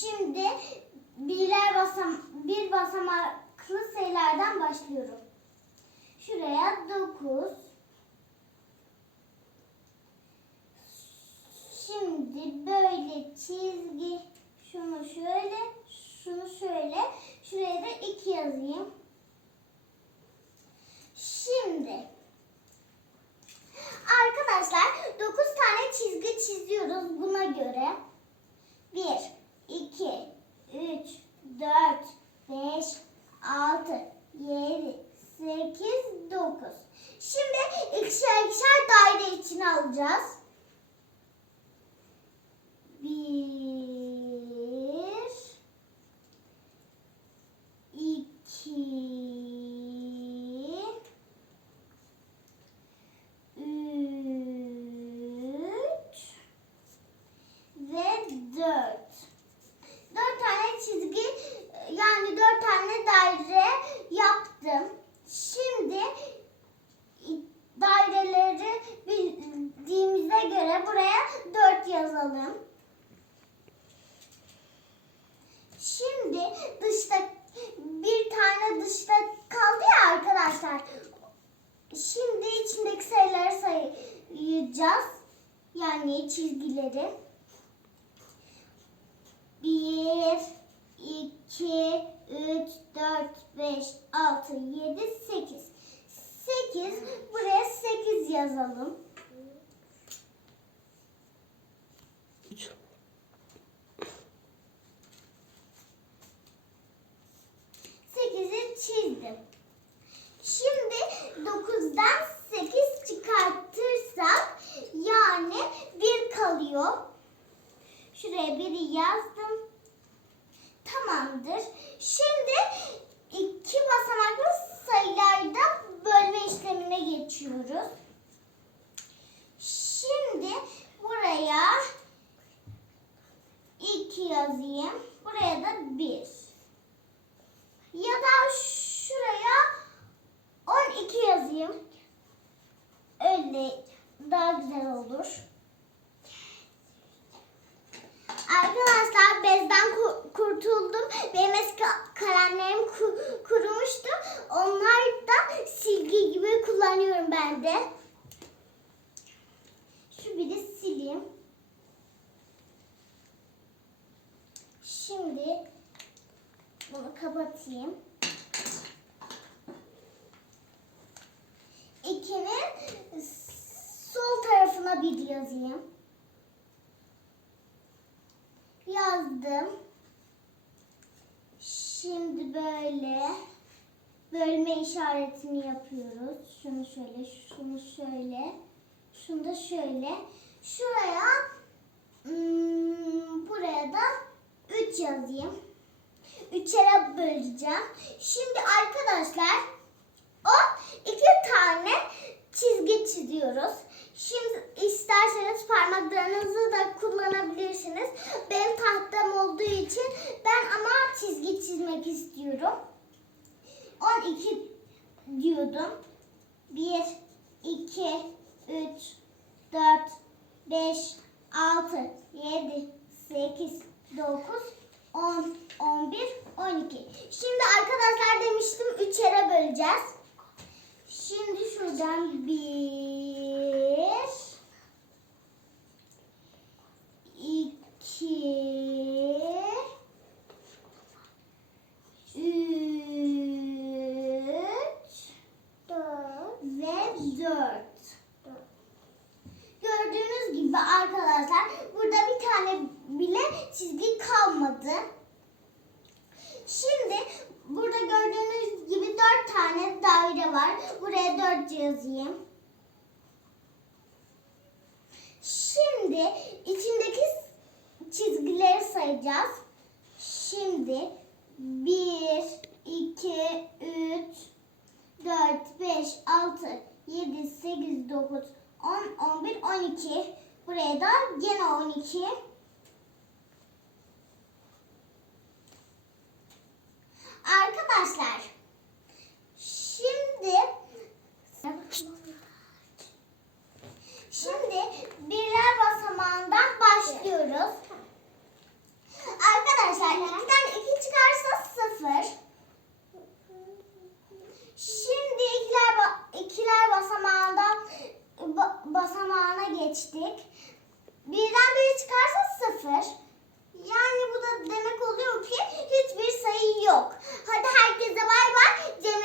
Şimdi birler basam bir basamaklı sayılardan başlıyorum. Şuraya 9. Şimdi böyle çizgi şunu şöyle şunu şöyle şuraya da 2 yazayım. Şimdi arkadaşlar 9 tane çizgi çiziyoruz buna göre. 1 2 3 4 5 6 7 8 9 Şimdi ikişer ikişer daire içine alacağız. 1 2 3 ve 4 Dört tane çizgi yani dört tane daire yaptım. Şimdi daireleri bildiğimize göre buraya dört yazalım. Şimdi dışta bir tane dışta kaldı ya arkadaşlar. Şimdi içindeki sayıları sayacağız. Yani çizgileri. 1, 2, 3, 4, 5, 6, 7, 8. 8. Buraya 8 yazalım. Sekizi çizdim. Şimdi 9'dan 8 çıkartırsak yani 1 kalıyor. Şuraya biri yazdım. Tamamdır. Şimdi iki basamaklı sayılarda bölme işlemine geçiyoruz. Şimdi buraya 2 yazayım. Buraya da 1. Ya da şuraya 12 yazayım. Öyle daha güzel olur. Arkadaşlar bezden ku- kurtuldum. Benim eski ku- kurumuştu. Onlar da silgi gibi kullanıyorum ben de. Şu bir de sileyim. Şimdi bunu kapatayım. İkinin sol tarafına bir yazayım. Yazdım. Böyle bölme işaretini yapıyoruz. Şunu şöyle, şunu şöyle, şunu da şöyle. Şuraya, hmm, buraya da 3 yazayım. Üçere böleceğim. Şimdi arkadaşlar o iki tane çizgi çiziyoruz. Şimdi isterseniz parmaklarınızı da kullanabilirsiniz. Benim tahtam olduğu için ben ama çizgi çizmek istiyorum. 12 diyordum. 1, 2, 3, 4, 5, 6, 7, 8, 9, 10, 11, 12. Şimdi arkadaşlar demiştim üçere böleceğiz. Şimdi şuradan bir, iki, üç, dört ve dört. Gördüğünüz gibi arkadaşlar burada bir tane bile çizgi kalmadı. Şimdi burada gördüğünüz gibi dört tane daire var. Buraya dört yazayım. Şimdi içindeki çizgileri sayacağız. Şimdi 1, 2, 3, 4, 5, 6, 7, 8, 9, 10, 11, 12. Buraya da gene 12. basamağına geçtik. Birden biri çıkarsa sıfır. Yani bu da demek oluyor ki hiçbir sayı yok. Hadi herkese bay bay. Cem